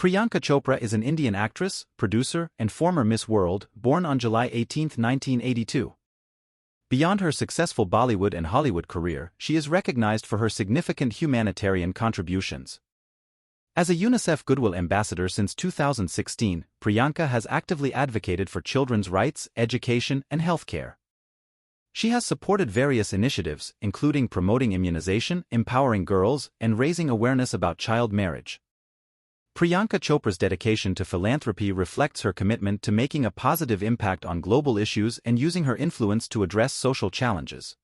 Priyanka Chopra is an Indian actress, producer, and former Miss World, born on July 18, 1982. Beyond her successful Bollywood and Hollywood career, she is recognized for her significant humanitarian contributions. As a UNICEF Goodwill Ambassador since 2016, Priyanka has actively advocated for children's rights, education, and healthcare. She has supported various initiatives, including promoting immunization, empowering girls, and raising awareness about child marriage. Priyanka Chopra's dedication to philanthropy reflects her commitment to making a positive impact on global issues and using her influence to address social challenges.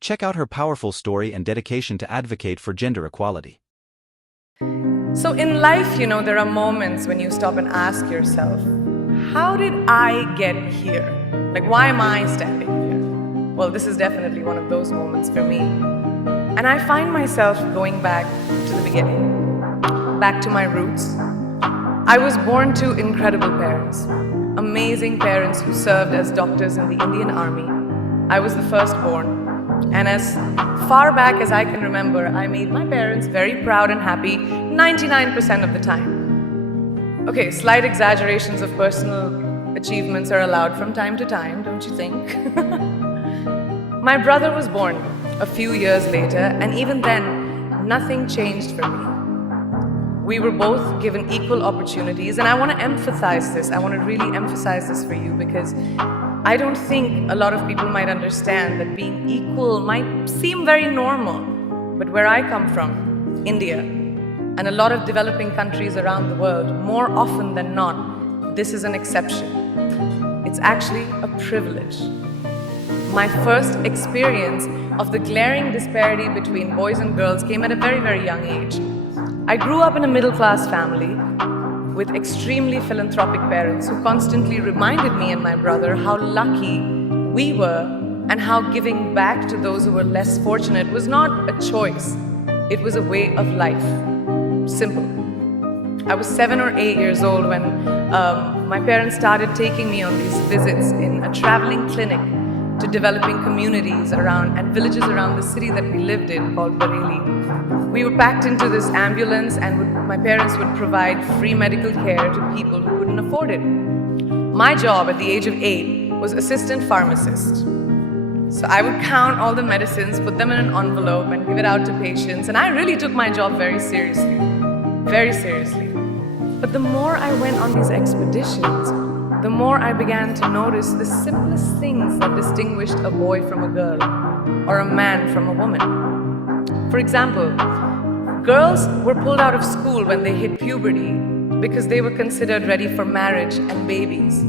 Check out her powerful story and dedication to advocate for gender equality. So in life, there are moments when you stop and ask yourself, how did I get here? Why am I standing here? Well, this is definitely one of those moments for me. And I find myself going back to the beginning. Back to my roots. I was born to incredible parents, amazing parents who served as doctors in the Indian Army. I was the firstborn, and as far back as I can remember, I made my parents very proud and happy 99% of the time. Okay, slight exaggerations of personal achievements are allowed from time to time, don't you think? My brother was born a few years later, and even then, nothing changed for me. We were both given equal opportunities, and I want to emphasize this. I want to really emphasize this for you because I don't think a lot of people might understand that being equal might seem very normal. But where I come from, India, and a lot of developing countries around the world, more often than not, this is an exception. It's actually a privilege. My first experience of the glaring disparity between boys and girls came at a very, very young age. I grew up in a middle-class family with extremely philanthropic parents who constantly reminded me and my brother how lucky we were and how giving back to those who were less fortunate was not a choice. It was a way of life. Simple. I was 7 or 8 years old when my parents started taking me on these visits in a traveling clinic to developing communities around and villages around the city that we lived in called Bareilly. We were packed into this ambulance and my parents would provide free medical care to people who couldn't afford it. My job at the age of 8 was assistant pharmacist. So I would count all the medicines, put them in an envelope and give it out to patients, and I really took my job very seriously. Very seriously. But the more I went on these expeditions, the more I began to notice the simplest things that distinguished a boy from a girl or a man from a woman. For example, girls were pulled out of school when they hit puberty because they were considered ready for marriage and babies.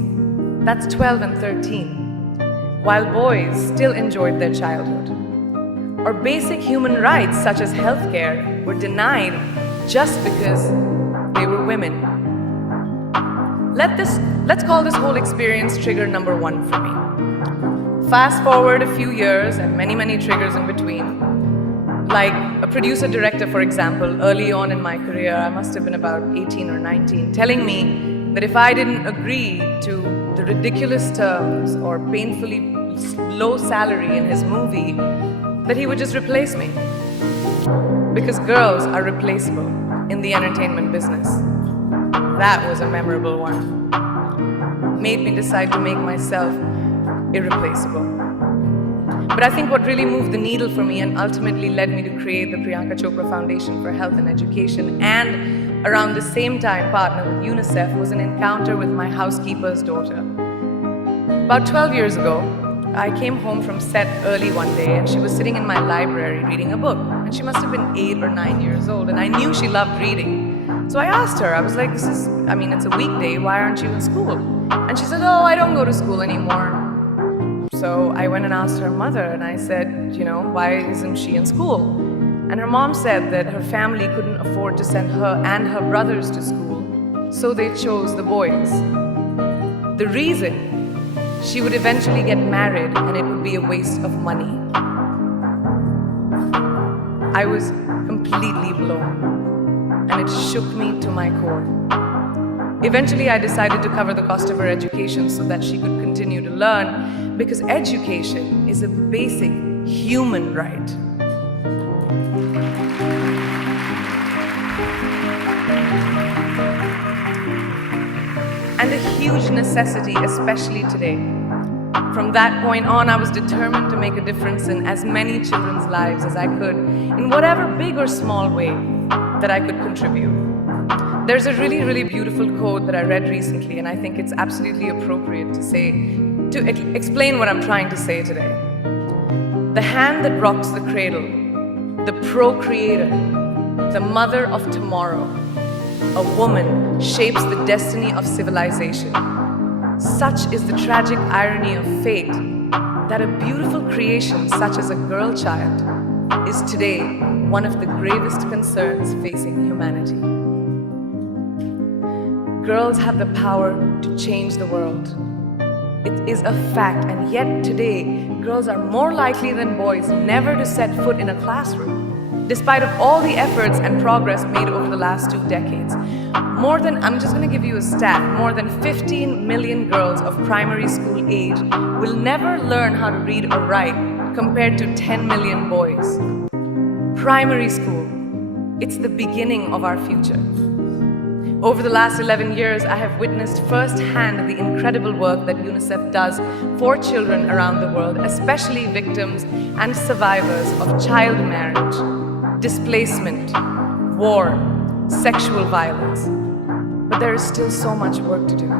That's 12 and 13, while boys still enjoyed their childhood. Or basic human rights such as healthcare were denied just because they were women. Let's call this whole experience trigger number 1 for me. Fast forward a few years and many, many triggers in between. Like a producer-director, for example, early on in my career, I must have been about 18 or 19, telling me that if I didn't agree to the ridiculous terms or painfully low salary in his movie, that he would just replace me. Because girls are replaceable in the entertainment business. That was a memorable one. Made me decide to make myself irreplaceable. But I think what really moved the needle for me and ultimately led me to create the Priyanka Chopra Foundation for Health and Education and around the same time partner with UNICEF was an encounter with my housekeeper's daughter. About 12 years ago, I came home from set early one day and she was sitting in my library reading a book. And she must have been 8 or 9 years old and I knew she loved reading. So I asked her, I was like, it's a weekday, why aren't you in school? And she said, oh, I don't go to school anymore. So I went and asked her mother and I said, why isn't she in school? And her mom said that her family couldn't afford to send her and her brothers to school, so they chose the boys. The reason? She would eventually get married and it would be a waste of money. I was completely blown. And it shook me to my core. Eventually, I decided to cover the cost of her education so that she could continue to learn, because education is a basic human right. and a huge necessity, especially today. From that point on, I was determined to make a difference in as many children's lives as I could, in whatever big or small way that I could contribute. There's a really, really beautiful quote that I read recently, and I think it's absolutely appropriate to explain what I'm trying to say today. The hand that rocks the cradle, the procreator, the mother of tomorrow, a woman shapes the destiny of civilization. Such is the tragic irony of fate that a beautiful creation such as a girl child is today one of the gravest concerns facing humanity. Girls have the power to change the world. It is a fact, and yet today, girls are more likely than boys never to set foot in a classroom, despite of all the efforts and progress made over the last 2 decades. I'm just going to give you a stat, more than 15 million girls of primary school age will never learn how to read or write compared to 10 million boys. Primary school, it's the beginning of our future. Over the last 11 years, I have witnessed firsthand the incredible work that UNICEF does for children around the world, especially victims and survivors of child marriage, displacement, war, sexual violence. But there is still so much work to do.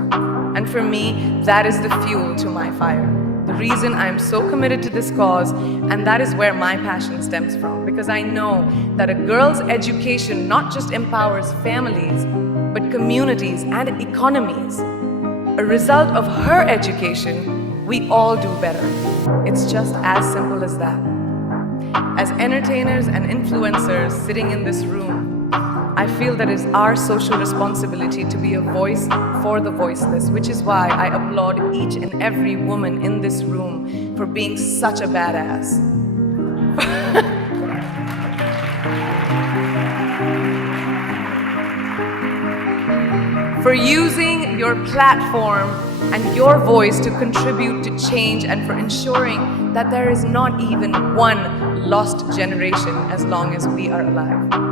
And for me, that is the fuel to my fire. The reason I am so committed to this cause, and that is where my passion stems from, because I know that a girl's education not just empowers families, but communities and economies. A result of her education, we all do better. It's just as simple as that. As entertainers and influencers sitting in this room, I feel that it's our social responsibility to be a voice for the voiceless, which is why I applaud each and every woman in this room for being such a badass. For using your platform and your voice to contribute to change, and for ensuring that there is not even one lost generation as long as we are alive.